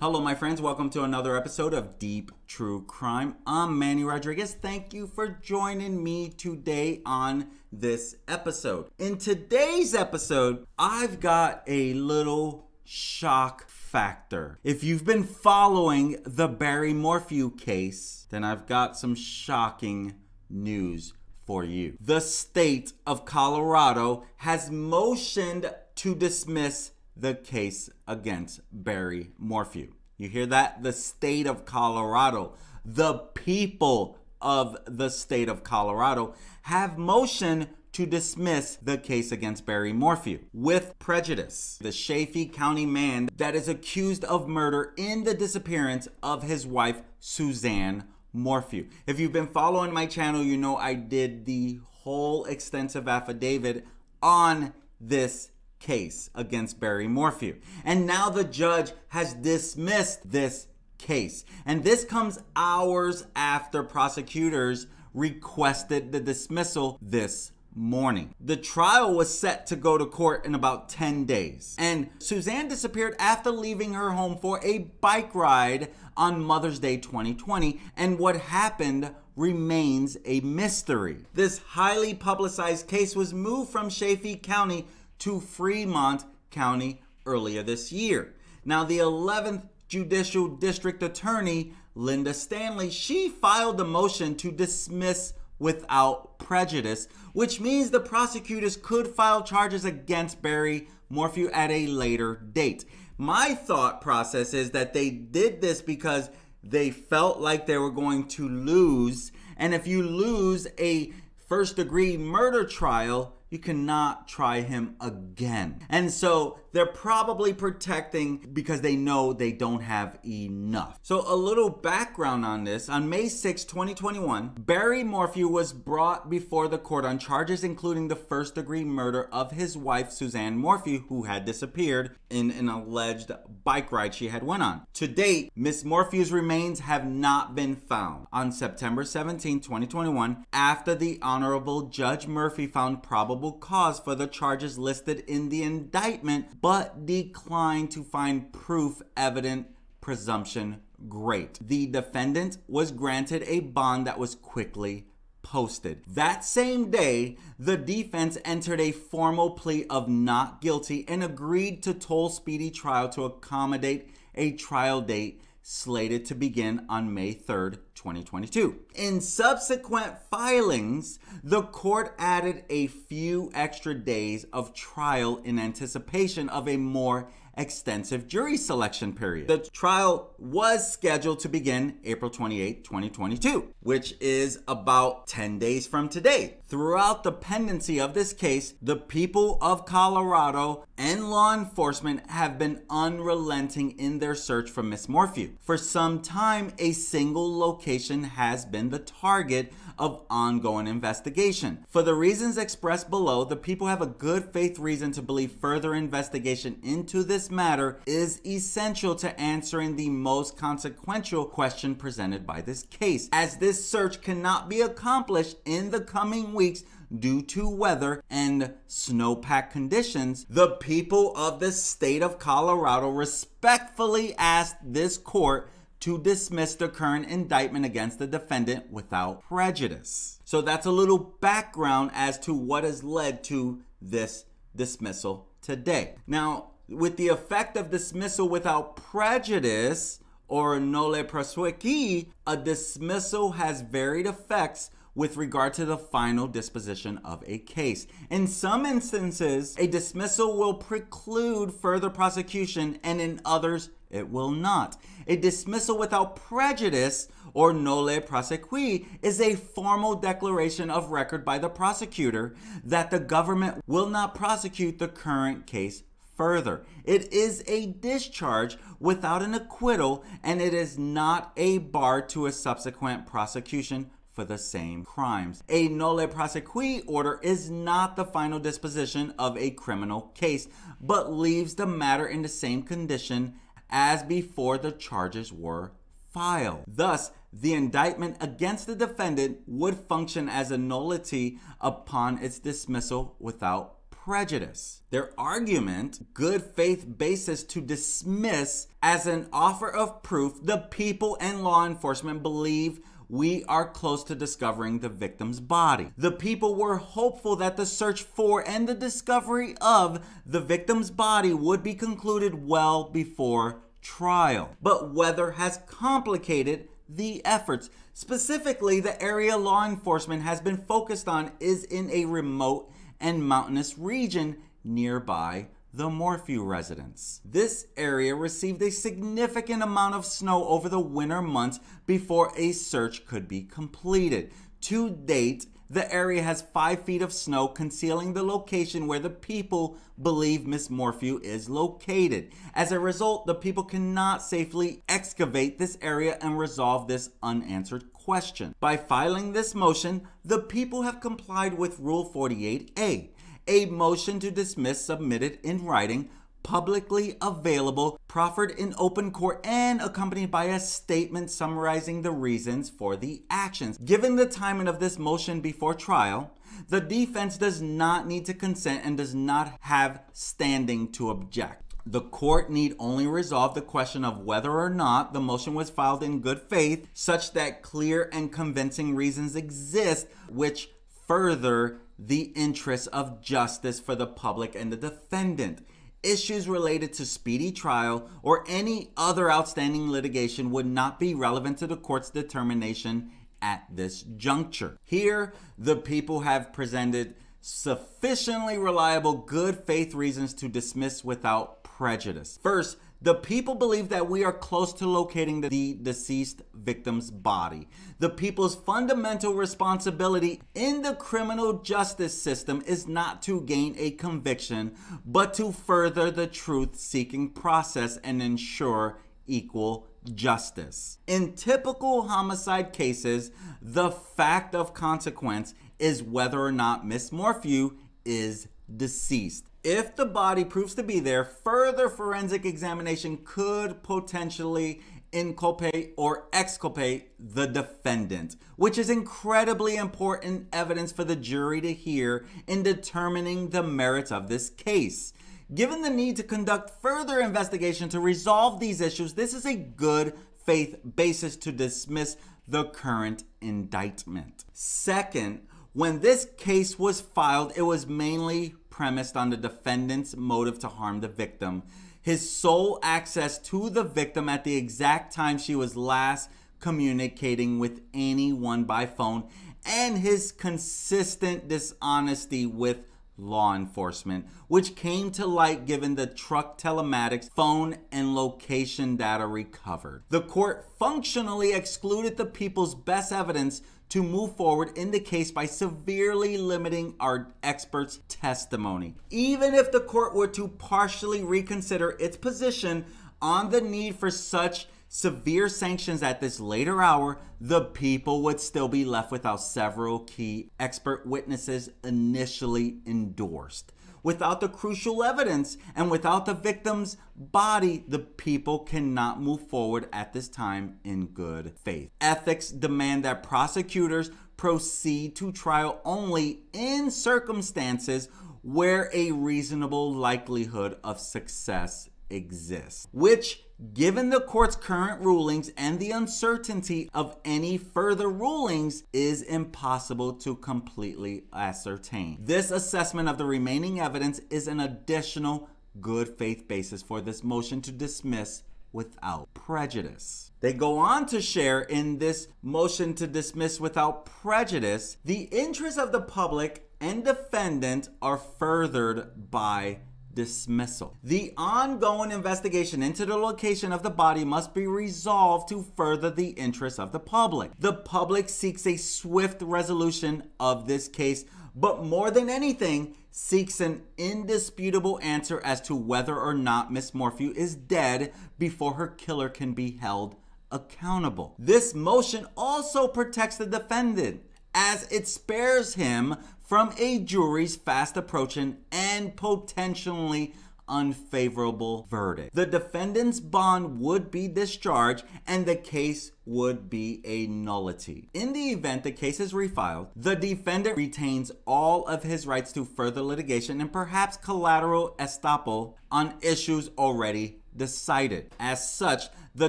Hello, my friends. Welcome to another episode of Deep True Crime. I'm Manny Rodriguez. Thank you for joining me today on this episode. In today's episode, I've got a little shock factor. If you've been following the Mallory Morphew case, then I've got some shocking news for you. The state of Colorado has motioned to dismiss the case against Mallory Morphew. You hear that? The state of Colorado, the people of the state of Colorado have motioned to dismiss the case against Mallory Morphew with prejudice. The Chaffee County man that is accused of murder in the disappearance of his wife, Suzanne Morphew. If you've been following my channel, you know I did the whole extensive affidavit on this case against Mallory Morphew. And now the judge has dismissed this case. And this comes hours after prosecutors requested the dismissal this morning. The trial was set to go to court in about 10 days. And Suzanne disappeared after leaving her home for a bike ride on Mother's Day 2020. And what happened remains a mystery. This highly publicized case was moved from Chaffee County to Fremont County earlier this year. Now, the 11th Judicial District Attorney, Linda Stanley, she filed a motion to dismiss without prejudice, which means the prosecutors could file charges against Mallory Morphew at a later date. My thought process is that they did this because they felt like they were going to lose. And if you lose a first-degree murder trial, you cannot try him again. And so they're probably protecting because they know they don't have enough. So a little background on this. On May 6, 2021, Mallory Morphew was brought before the court on charges including the first-degree murder of his wife, Suzanne Morphew, who had disappeared in an alleged bike ride she had went on. To date, Miss Morphew's remains have not been found. On September 17, 2021, after the Honorable Judge Murphy found probable cause for the charges listed in the indictment, but declined to find proof evident presumption great. The defendant was granted a bond that was quickly posted. That same day, the defense entered a formal plea of not guilty and agreed to toll speedy trial to accommodate a trial date slated to begin on May 3rd, 2022. In subsequent filings, the court added a few extra days of trial in anticipation of a more extensive jury selection period. The trial was scheduled to begin April 28, 2022, which is about 10 days from today. Throughout the pendency of this case, the people of Colorado and law enforcement have been unrelenting in their search for Miss Morphew. For some time, a single location has been the target of ongoing investigation. For the reasons expressed below, the people have a good faith reason to believe further investigation into this matter is essential to answering the most consequential question presented by this case, as this search cannot be accomplished in the coming weeks due to weather and snowpack conditions. The people of the state of Colorado respectfully asked this court to dismiss the current indictment against the defendant without prejudice. So that's a little background as to what has led to this dismissal today. Now, with the effect of dismissal without prejudice, or nolle prosequi, a dismissal has varied effects with regard to the final disposition of a case. In some instances, a dismissal will preclude further prosecution, and in others, it will not. A dismissal without prejudice, or nolle prosequi, is a formal declaration of record by the prosecutor that the government will not prosecute the current case further. It is a discharge without an acquittal, and it is not a bar to a subsequent prosecution for the same crimes. A nolle prosequi order is not the final disposition of a criminal case, but leaves the matter in the same condition as before the charges were filed. Thus, the indictment against the defendant would function as a nullity upon its dismissal without prejudice. Their argument, good faith basis to dismiss as an offer of proof, the people and law enforcement believe we are close to discovering the victim's body. The people were hopeful that the search for and the discovery of the victim's body would be concluded well before trial. But weather has complicated the efforts. Specifically, the area law enforcement has been focused on is in a remote and mountainous region nearby the Morphew residence. This area received a significant amount of snow over the winter months before a search could be completed. To date, the area has 5 feet of snow concealing the location where the people believe Miss Morphew is located. As a result, the people cannot safely excavate this area and resolve this unanswered question. By filing this motion, the people have complied with Rule 48A, a motion to dismiss submitted in writing, publicly available, proffered in open court, and accompanied by a statement summarizing the reasons for the actions. Given the timing of this motion before trial, the defense does not need to consent and does not have standing to object. The court need only resolve the question of whether or not the motion was filed in good faith, such that clear and convincing reasons exist which further the interests of justice for the public and the defendant. Issues related to speedy trial or any other outstanding litigation would not be relevant to the court's determination at this juncture. Here, the people have presented sufficiently reliable good faith reasons to dismiss without prejudice. First, the people believe that we are close to locating the deceased victim's body. The people's fundamental responsibility in the criminal justice system is not to gain a conviction, but to further the truth-seeking process and ensure equal justice. In typical homicide cases, the fact of consequence is whether or not Miss Morphew is deceased. If the body proves to be there, further forensic examination could potentially inculpate or exculpate the defendant, which is incredibly important evidence for the jury to hear in determining the merits of this case. Given the need to conduct further investigation to resolve these issues, this is a good faith basis to dismiss the current indictment. Second, when this case was filed, it was mainly premised on the defendant's motive to harm the victim, his sole access to the victim at the exact time she was last communicating with anyone by phone, and his consistent dishonesty with law enforcement, which came to light given the truck telematics, phone, and location data recovered. The court functionally excluded the people's best evidence to move forward in the case by severely limiting our expert's testimony. Even if the court were to partially reconsider its position on the need for such severe sanctions at this later hour, the people would still be left without several key expert witnesses initially endorsed. Without the crucial evidence and without the victim's body, the people cannot move forward at this time in good faith. Ethics demand that prosecutors proceed to trial only in circumstances where a reasonable likelihood of success exists, which, given the court's current rulings and the uncertainty of any further rulings, is impossible to completely ascertain. This assessment of the remaining evidence is an additional good faith basis for this motion to dismiss without prejudice. They go on to share in this motion to dismiss without prejudice, the interests of the public and defendant are furthered by dismissal. The ongoing investigation into the location of the body must be resolved to further the interests of the public. The public seeks a swift resolution of this case, but more than anything, seeks an indisputable answer as to whether or not Miss Morphew is dead before her killer can be held accountable. This motion also protects the defendant, as it spares him from a jury's fast approaching and potentially unfavorable verdict. The defendant's bond would be discharged and the case would be a nullity. In the event the case is refiled, the defendant retains all of his rights to further litigation and perhaps collateral estoppel on issues already decided. As such, the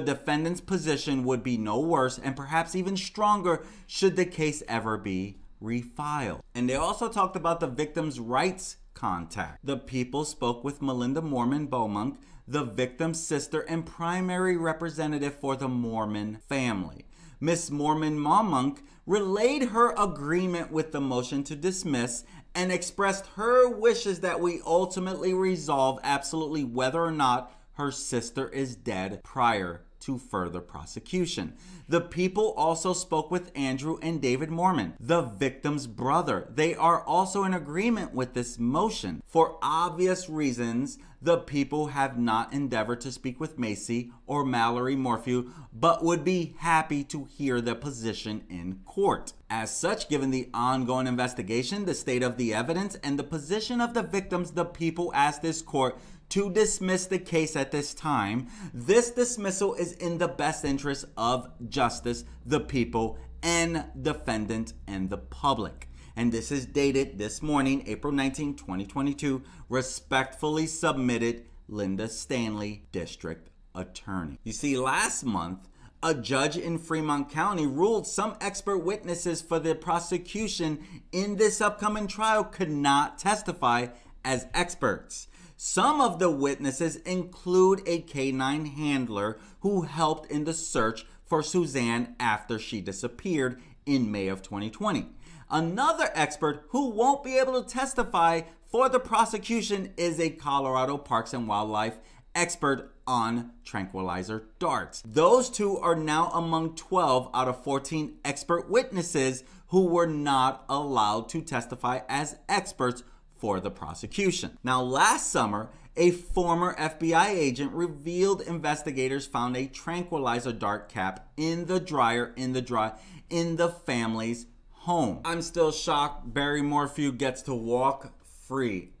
defendant's position would be no worse and perhaps even stronger should the case ever be refiled. And they also talked about the victim's rights contact. The people spoke with Melinda Moorman Beaumonk, the victim's sister and primary representative for the Moorman family. Miss Moorman Beaumonk relayed her agreement with the motion to dismiss and expressed her wishes that we ultimately resolve absolutely whether or not her sister is dead prior to further prosecution. The people also spoke with Andrew and David Moorman, the victim's brother. They are also in agreement with this motion. For obvious reasons, the people have not endeavored to speak with Macy or Mallory Morphew, but would be happy to hear their position in court. As such, given the ongoing investigation, the state of the evidence, and the position of the victims, the people asked this court to dismiss the case at this time. This dismissal is in the best interest of justice, the people, and defendant, and the public. And this is dated this morning, April 19, 2022. Respectfully submitted, Linda Stanley, District Attorney. You see, last month, a judge in Fremont County ruled some expert witnesses for the prosecution in this upcoming trial could not testify as experts. Some of the witnesses include a canine handler who helped in the search for Suzanne after she disappeared in May of 2020. Another expert who won't be able to testify for the prosecution is a Colorado Parks and Wildlife expert on tranquilizer darts. Those two are now among 12 out of 14 expert witnesses who were not allowed to testify as experts for the prosecution. Now, last summer, a former FBI agent revealed investigators found a tranquilizer dart cap in the dryer in the family's home. I'm still shocked Barry Morphew gets to walk free.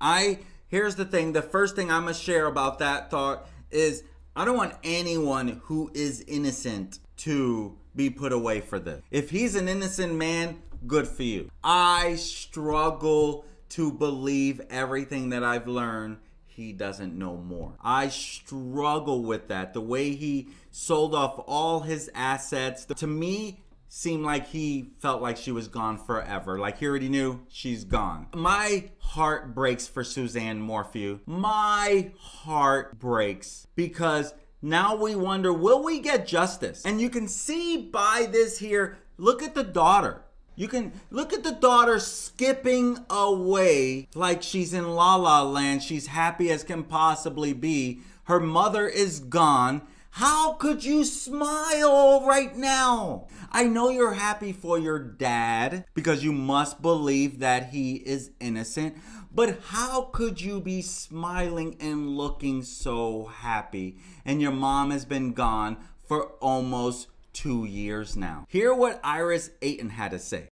Here's the thing, the first thing I'm gonna share about that thought is I don't want anyone who is innocent to be put away for this. If he's an innocent man, good for you. I struggle to believe everything that I've learned he doesn't know more. I struggle with that. The way he sold off all his assets, to me, seemed like he felt like she was gone forever. Like he already knew she's gone. My heart breaks for Suzanne Morphew. My heart breaks because now we wonder, will we get justice? And you can see by this here, look at the daughter. You can look at the daughter skipping away like she's in La La Land. She's happy as can possibly be. Her mother is gone. How could you smile right now? I know you're happy for your dad because you must believe that he is innocent. But how could you be smiling and looking so happy? And your mom has been gone for almost 2 years now. Hear what Iris Ayton had to say.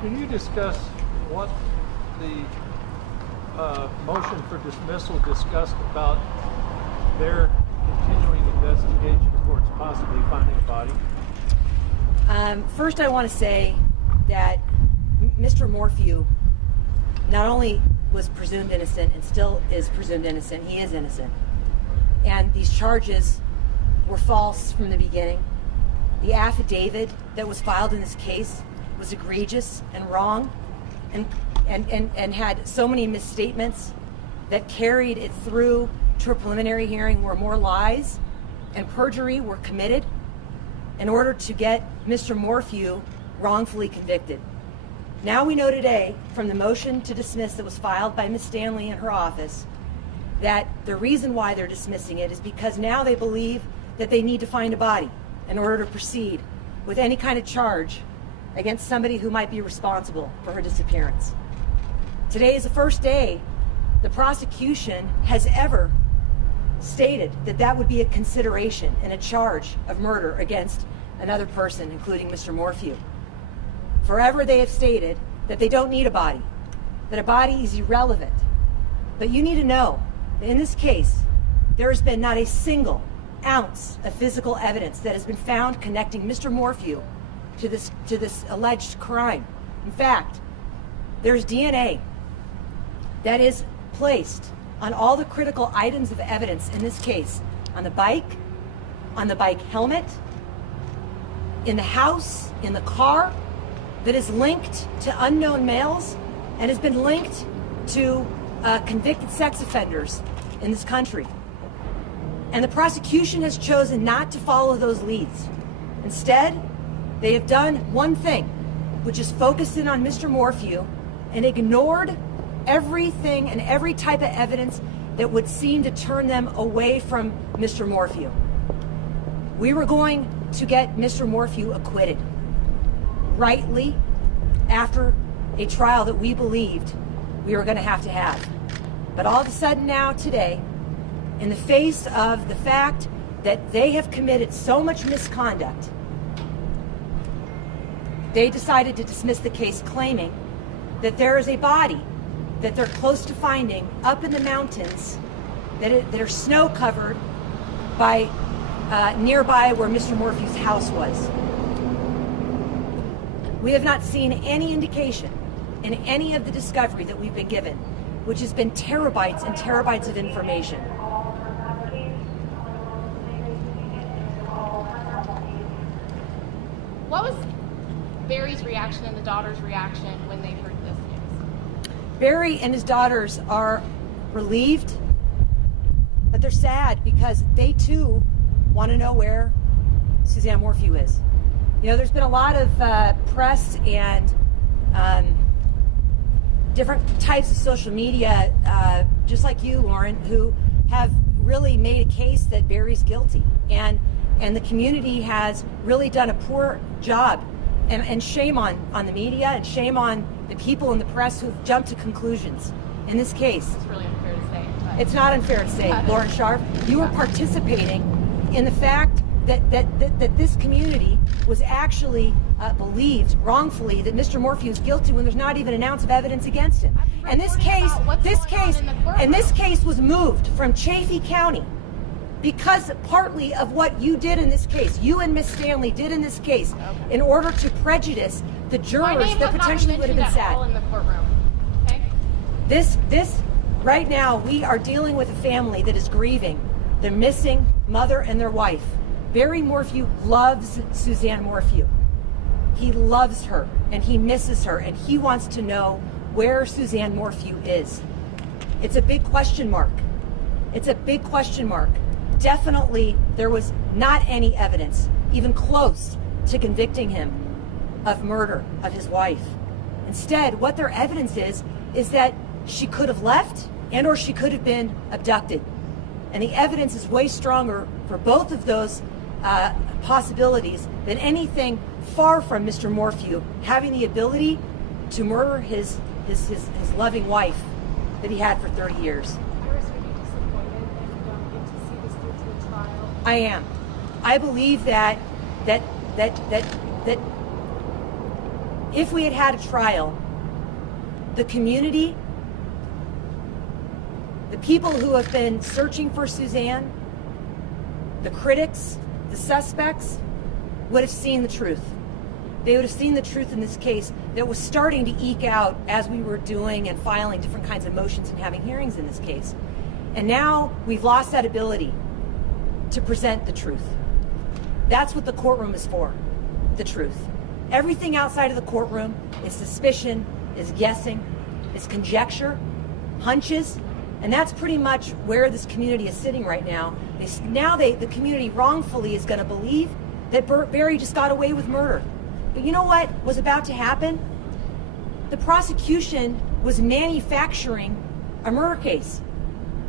Can you discuss what the motion for dismissal discussed about their continuing investigation towards possibly finding a body? First, I want to say that Mr. Morphew not only was presumed innocent and still is presumed innocent, he is innocent. And these charges were false from the beginning. The affidavit that was filed in this case was egregious and wrong and had so many misstatements that carried it through to a preliminary hearing where more lies and perjury were committed in order to get Mr. Morphew wrongfully convicted. Now we know today from the motion to dismiss that was filed by Ms. Stanley in her office that the reason why they're dismissing it is because now they believe that they need to find a body in order to proceed with any kind of charge against somebody who might be responsible for her disappearance. Today is the first day the prosecution has ever stated that that would be a consideration in a charge of murder against another person, including Mr. Morphew. Forever they have stated that they don't need a body, that a body is irrelevant. But you need to know that in this case, there has been not a single ounce of physical evidence that has been found connecting Mr. Morphew to this alleged crime. In fact, there's DNA that is placed on all the critical items of evidence in this case, on the bike helmet, in the house, in the car, that is linked to unknown males and has been linked to convicted sex offenders in this country. And the prosecution has chosen not to follow those leads. Instead, they have done one thing, which is focused in on Mr. Morphew and ignored everything and every type of evidence that would seem to turn them away from Mr. Morphew. We were going to get Mr. Morphew acquitted rightly after a trial that we believed we were going to have. But all of a sudden now, today, in the face of the fact that they have committed so much misconduct, they decided to dismiss the case, claiming that there is a body that they're close to finding up in the mountains that are snow covered by nearby where Mr. Morphew's house was. We have not seen any indication in any of the discovery that we've been given, which has been terabytes and terabytes of information. What was Barry's reaction and the daughter's reaction when they heard this news? Barry and his daughters are relieved, but they're sad because they too want to know where Suzanne Morphew is. You know, there's been a lot of press and different types of social media, just like you, Lauren, who have really made a case that Barry's guilty. And the community has really done a poor job. And shame on the media and shame on the people in the press who've jumped to conclusions in this case. It's really unfair to say. It's not unfair to say, Lauren Sharp. You were participating in the fact that this community was actually believed wrongfully that Mr. Morphew is guilty when there's not even an ounce of evidence against him. And this case was moved from Chaffee County because partly of what you did in this case, you and Miss Stanley did in this case, in order to prejudice the jurors that potentially would have been sad. In the courtroom. Okay? This right now, we are dealing with a family that is grieving their missing mother and their wife. Barry Morphew loves Suzanne Morphew. He loves her and he misses her and he wants to know where Suzanne Morphew is. It's a big question mark. It's a big question mark. Definitely, there was not any evidence, even close to convicting him of murder of his wife. Instead, what their evidence is that she could have left and or she could have been abducted. And the evidence is way stronger for both of those possibilities than anything far from Mr. Morphew having the ability to murder his loving wife that he had for 30 years. Iris, are you disappointed that you don't get to see this through to the trial? I am. I believe that if we had had a trial, the community, the people who have been searching for Suzanne, the critics, the suspects, would have seen the truth. They would have seen the truth in this case that was starting to eke out as we were doing and filing different kinds of motions and having hearings in this case. And now we've lost that ability to present the truth. That's what the courtroom is for, the truth. Everything outside of the courtroom is suspicion, is guessing, is conjecture, hunches, and that's pretty much where this community is sitting right now. The community wrongfully is going to believe that Barry just got away with murder. But you know what was about to happen? The prosecution was manufacturing a murder case.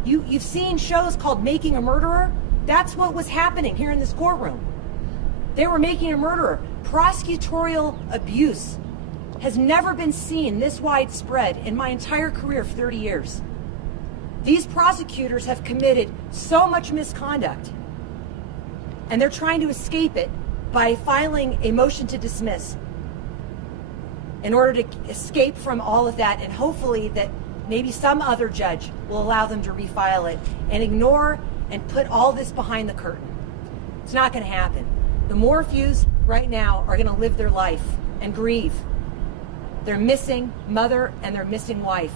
You've seen shows called Making a Murderer? That's what was happening here in this courtroom. They were making a murderer. Prosecutorial abuse has never been seen this widespread in my entire career of 30 years. These prosecutors have committed so much misconduct, and they're trying to escape it by filing a motion to dismiss. in order to escape from all of that, and hopefully that maybe some other judge will allow them to refile it and ignore and put all this behind the curtain. It's not going to happen. The Morphews right now are going to live their life and grieve. They're missing mother and they're missing wife.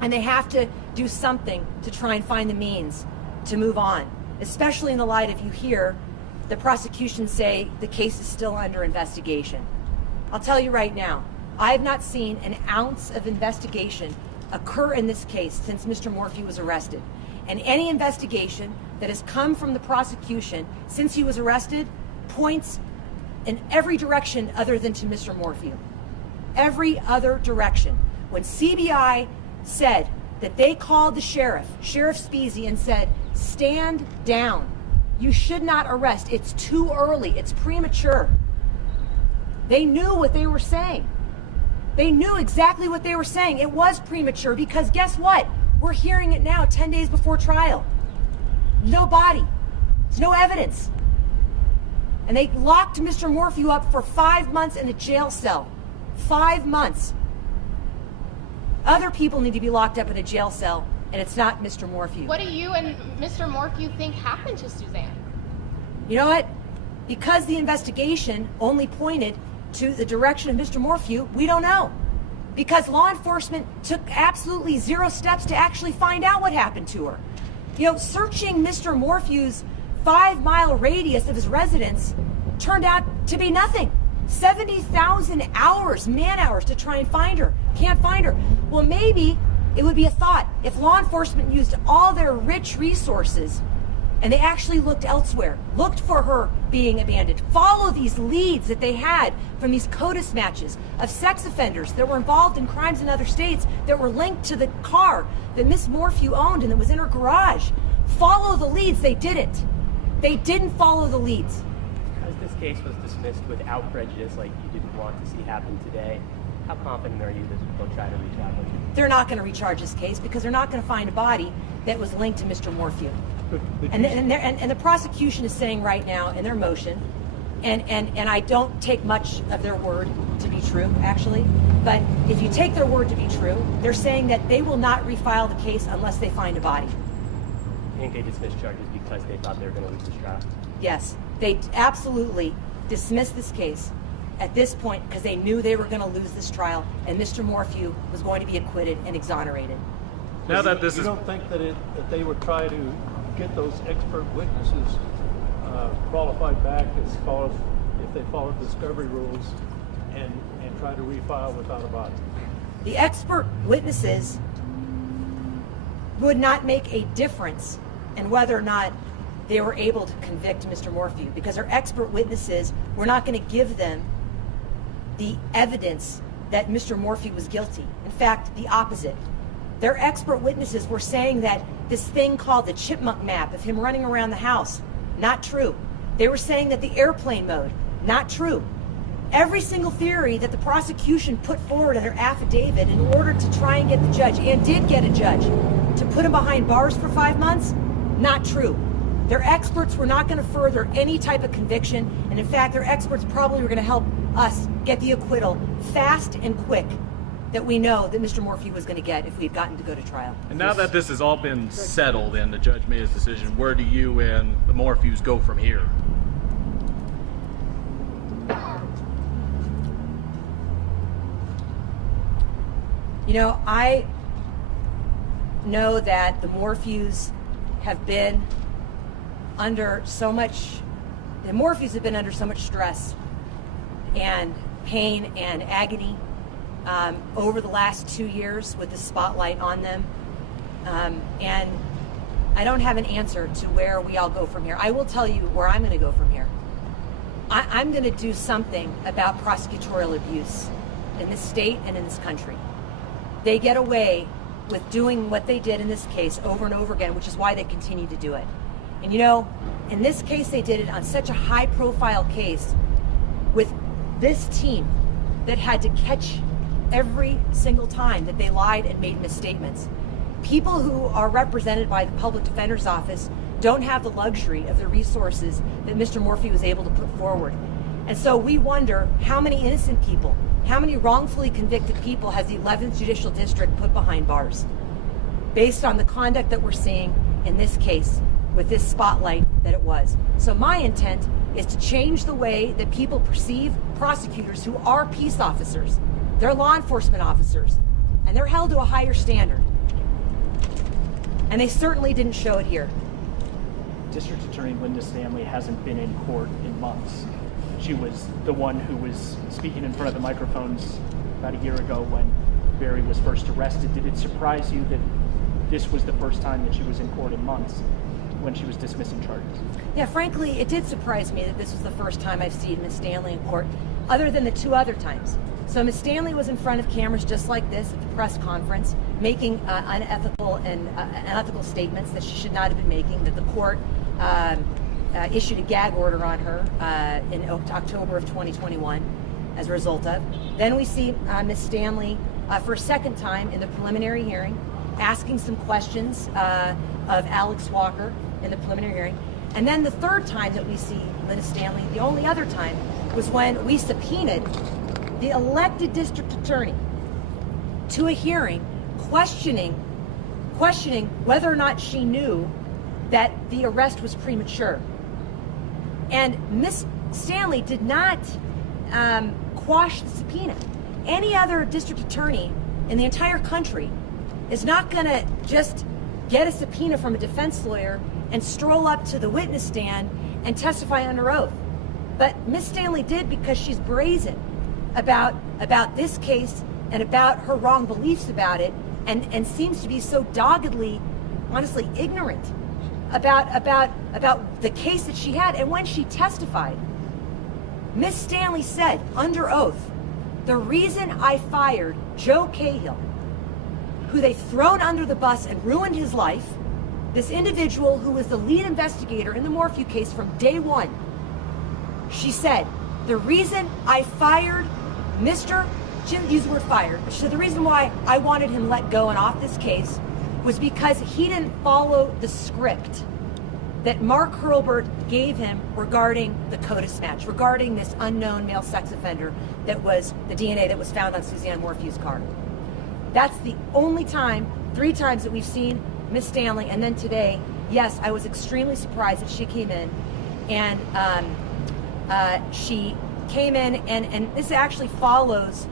And they have to do something to try and find the means to move on, especially in the light of you hear the prosecution say the case is still under investigation. I'll tell you right now, I have not seen an ounce of investigation occur in this case since Mr. Morphew was arrested. And any investigation that has come from the prosecution since he was arrested points in every direction other than to Mr. Morphew. Every other direction. When CBI said that they called the Sheriff Spezze, and said, stand down. You should not arrest. It's too early. It's premature. They knew what they were saying. They knew exactly what they were saying. It was premature because guess what? We're hearing it now 10 days before trial. No body. There's no evidence. And they locked Mr. Morphew up for 5 months in a jail cell. 5 months. Other people need to be locked up in a jail cell, and it's not Mr. Morphew. What do you and Mr. Morphew think happened to Suzanne? You know what? Because the investigation only pointed to the direction of Mr. Morphew, we don't know. Because law enforcement took absolutely zero steps to actually find out what happened to her. You know, searching Mr. Morphew's 5-mile radius of his residence turned out to be nothing. 70,000 hours, man-hours to try and find her. Can't find her. Well, maybe it would be a thought if law enforcement used all their rich resources and they actually looked elsewhere, looked for her being abandoned, follow these leads that they had from these CODIS matches of sex offenders that were involved in crimes in other states that were linked to the car that Miss Morphew owned and that was in her garage. Follow the leads. They didn't. They didn't follow the leads. As this case was dismissed without prejudice, like you didn't want to see happen today, how confident are you that they'll try to recharge him? They're not going to recharge this case because they're not going to find a body that was linked to Mr. Morphew. And the prosecution is saying right now in their motion, and I don't take much of their word to be true, actually, but if you take their word to be true, they're saying that they will not refile the case unless they find a body. You think they dismissed charges because they thought they were going to lose this trial? Yes, they absolutely dismissed this case at this point because they knew they were going to lose this trial and Mr. Morphew was going to be acquitted and exonerated. Now that this you don't think that they would try to get those expert witnesses qualified back as far as if they followed discovery rules and try to refile without a body? The expert witnesses would not make a difference in whether or not they were able to convict Mr. Morphew because our expert witnesses were not going to give them the evidence that Mr. Morphew was guilty. In fact, the opposite. Their expert witnesses were saying that this thing called the chipmunk map of him running around the house, not true. They were saying that the airplane mode, not true. Every single theory that the prosecution put forward in their affidavit in order to try and get the judge, and did get a judge, to put him behind bars for 5 months, not true. Their experts were not going to further any type of conviction, and in fact, their experts probably were going to help us get the acquittal fast and quick that we know that Mr. Morphew was going to get if we had gotten to go to trial. And now that this has all been settled and the judge made his decision, where do you and the Morphews go from here? You know, I know that the Morphews have been under so much, the Morphews have been under so much stress and pain and agony over the last 2 years with the spotlight on them. And I don't have an answer to where we all go from here. I will tell you where I'm going to go from here. I'm going to do something about prosecutorial abuse in this state and in this country. They get away with doing what they did in this case over and over again, which is why they continue to do it. And you know, in this case, they did it on such a high-profile case with this team that had to catch every single time that they lied and made misstatements. People who are represented by the Public Defender's Office don't have the luxury of the resources that Mr. Morphew was able to put forward. And so we wonder how many innocent people, how many wrongfully convicted people has the 11th Judicial District put behind bars based on the conduct that we're seeing in this case with this spotlight that it was. So my intent is to change the way that people perceive prosecutors who are peace officers. They're law enforcement officers, and they're held to a higher standard. And they certainly didn't show it here. District Attorney Linda Stanley hasn't been in court in months. She was the one who was speaking in front of the microphones about a year ago when Barry was first arrested. Did it surprise you that this was the first time that she was in court in months when she was dismissing charges? Yeah, frankly, it did surprise me that this was the first time I've seen Ms. Stanley in court, other than the 2 other times. So Ms. Stanley was in front of cameras just like this at the press conference, making unethical statements that she should not have been making, that the court issued a gag order on her in October of 2021 as a result of. Then we see Ms. Stanley for a second time in the preliminary hearing asking some questions of Alex Walker in the preliminary hearing. And then the third time that we see Linda Stanley, the only other time, was when we subpoenaed the elected district attorney to a hearing questioning whether or not she knew that the arrest was premature. And Ms. Stanley did not quash the subpoena. Any other district attorney in the entire country is not going to just get a subpoena from a defense lawyer and stroll up to the witness stand and testify under oath. But Ms. Stanley did because she's brazen about this case and about her wrong beliefs about it, and seems to be so doggedly, honestly, ignorant about the case that she had. And when she testified, Ms. Stanley said under oath, the reason I fired Joe Cahill, who they've thrown under the bus and ruined his life, this individual who was the lead investigator in the Morphew case from day one, she said, the reason I fired she didn't use the word fired, but she said the reason why I wanted him let go and off this case was because he didn't follow the script that Mark Hurlburt gave him regarding the CODIS match, regarding this unknown male sex offender that was the DNA that was found on Suzanne Morphew's car. That's the only time, 3 times that we've seen Ms. Stanley, and then today, yes, I was extremely surprised that she came in, and she came in, and this actually follows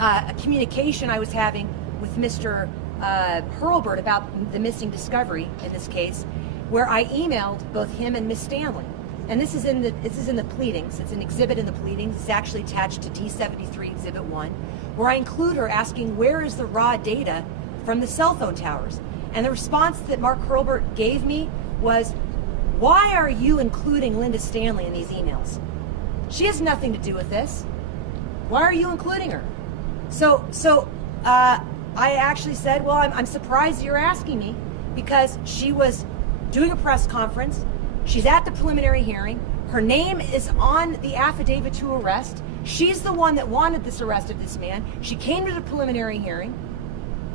a communication I was having with Mr. Hurlburt about the missing discovery in this case, where I emailed both him and Ms. Stanley. And this is in the pleadings. It's an exhibit in the pleadings. It's actually attached to D73 Exhibit 1, where I include her asking, where is the raw data from the cell phone towers? And the response that Mark Hurlburt gave me was, why are you including Linda Stanley in these emails? She has nothing to do with this. Why are you including her? So I actually said, well, I'm surprised you're asking me, because she was doing a press conference. She's at the preliminary hearing. Her name is on the affidavit to arrest. She's the one that wanted this arrest of this man. She came to the preliminary hearing.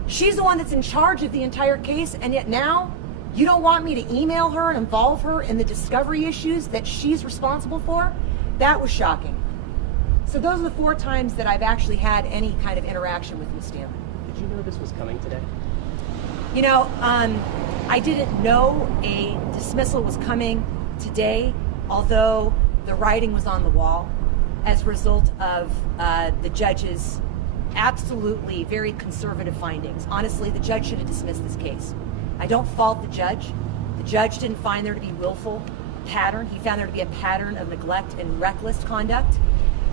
She's the one that's in charge of the entire case, and yet now you don't want me to email her and involve her in the discovery issues that she's responsible for? That was shocking. So those are the 4 times that I've actually had any kind of interaction with Ms. Stanley. Did you know this was coming today? You know, I didn't know a dismissal was coming today, although the writing was on the wall as a result of the judge's absolutely very conservative findings. Honestly, the judge should have dismissed this case. I don't fault the judge. The judge didn't find there to be willful pattern. He found there to be a pattern of neglect and reckless conduct.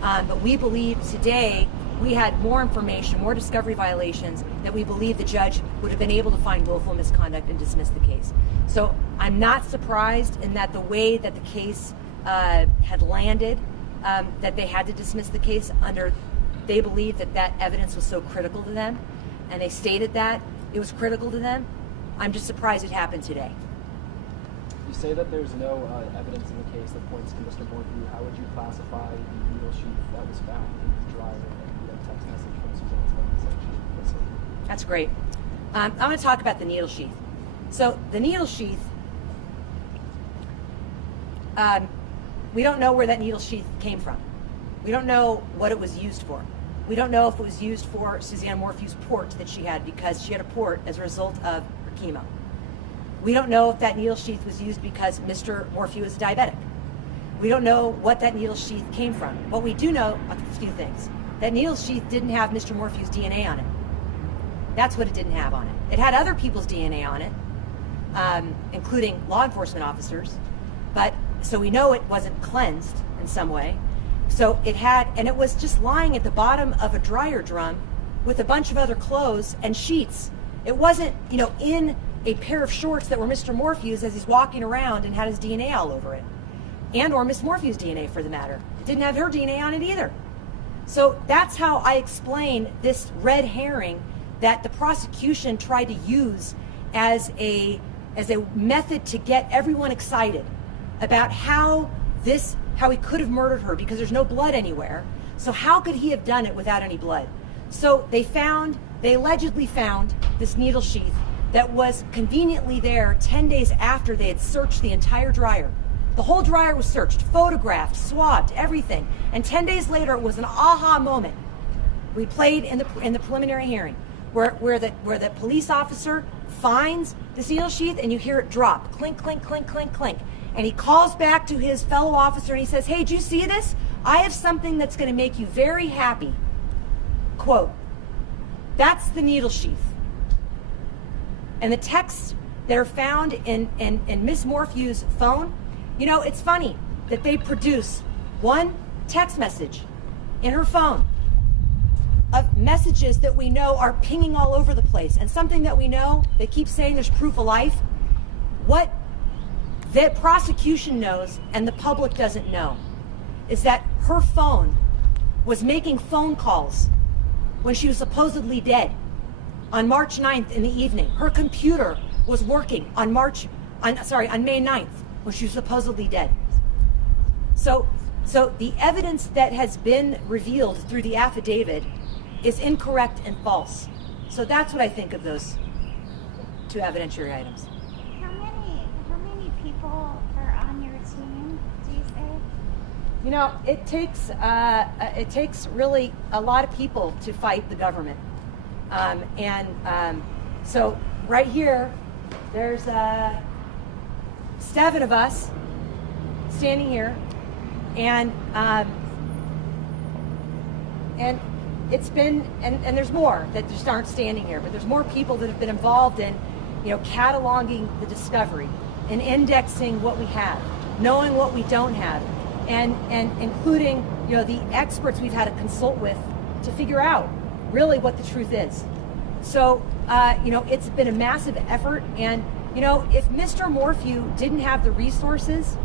But we believe today we had more information, more discovery violations, that we believe the judge would have been able to find willful misconduct and dismiss the case. So I'm not surprised in that the way that the case had landed, that they had to dismiss the case under, they believed that evidence was so critical to them, and they stated that it was critical to them. I'm just surprised it happened today. You say that there's no evidence in the case that points to Mr. Morphew. How would you classify the needle sheath that was found in the dryer and the text message from Suzanne's phone section? That's great. I'm going to talk about the needle sheath. So the needle sheath, We don't know where that needle sheath came from. We don't know what it was used for. We don't know if it was used for Suzanne Morphew's port that she had, because she had a port as a result of her chemo. We don't know if that needle sheath was used because Mr. Morphew is diabetic. We don't know what that needle sheath came from. But we do know a few things. That needle sheath didn't have Mr. Morphew's DNA on it. That's what it didn't have on it. It had other people's DNA on it, including law enforcement officers. But so we know it wasn't cleansed in some way. So it had, and it was just lying at the bottom of a dryer drum with a bunch of other clothes and sheets. It wasn't, in a pair of shorts that were Mr. Morphew's as he's walking around and had his DNA all over it. And or Miss Morphew's DNA, for the matter. It didn't have her DNA on it either. So that's how I explain this red herring that the prosecution tried to use as a method to get everyone excited about how he could have murdered her, because there's no blood anywhere. So how could he have done it without any blood? So they allegedly found this needle sheath that was conveniently there 10 days after they had searched the entire dryer. The whole dryer was searched, photographed, swabbed, everything. And 10 days later, it was an aha moment. We played in the preliminary hearing where the police officer finds this needle sheath and you hear it drop, clink, clink, clink, clink, clink. And he calls back to his fellow officer and he says, "Hey, do you see this? I have something that's going to make you very happy." Quote, "That's the needle sheath." And the texts that are found in Miss Morphew's phone, it's funny that they produce one text message in her phone of messages that we know are pinging all over the place, and something that we know, they keep saying there's proof of life. What the prosecution knows and the public doesn't know is that her phone was making phone calls when she was supposedly dead on March 9th in the evening. Her computer was working on May 9th when she was supposedly dead. So the evidence that has been revealed through the affidavit is incorrect and false. So that's what I think of those two evidentiary items. How many people are on your team, do you say? It takes really a lot of people to fight the government. So right here, there's 7 of us standing here, and it's been, and there's more that just aren't standing here, but there's more people that have been involved in, cataloging the discovery and indexing what we have, knowing what we don't have, and including, the experts we've had to consult with to figure out really what the truth is. So, it's been a massive effort, and, if Mr. Morphew didn't have the resources,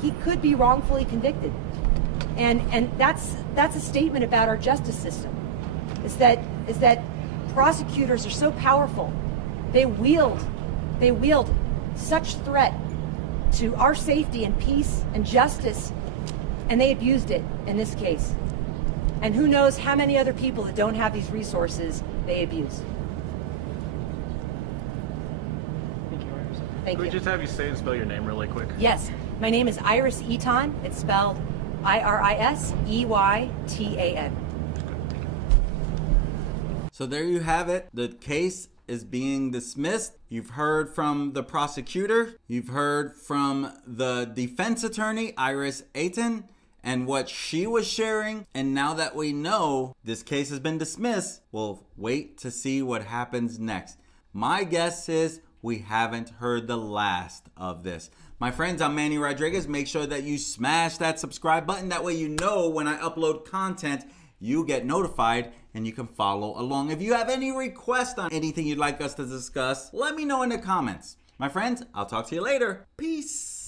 he could be wrongfully convicted. And that's a statement about our justice system, is that prosecutors are so powerful. They wield such threat to our safety and peace and justice, and they abused it in this case. And who knows how many other people that don't have these resources they abuse. Thank you. Could we just have you say and spell your name really quick? Yes. My name is Iris Eaton. It's spelled IRISEYTAN. So there you have it. The case is being dismissed. You've heard from the prosecutor. You've heard from the defense attorney, Iris Eaton, and what she was sharing. And now that we know this case has been dismissed, we'll wait to see what happens next. My guess is we haven't heard the last of this. My friends, I'm Manny Rodriguez. Make sure that you smash that subscribe button. That way you know when I upload content, you get notified and you can follow along. If you have any requests on anything you'd like us to discuss, let me know in the comments. My friends, I'll talk to you later. Peace.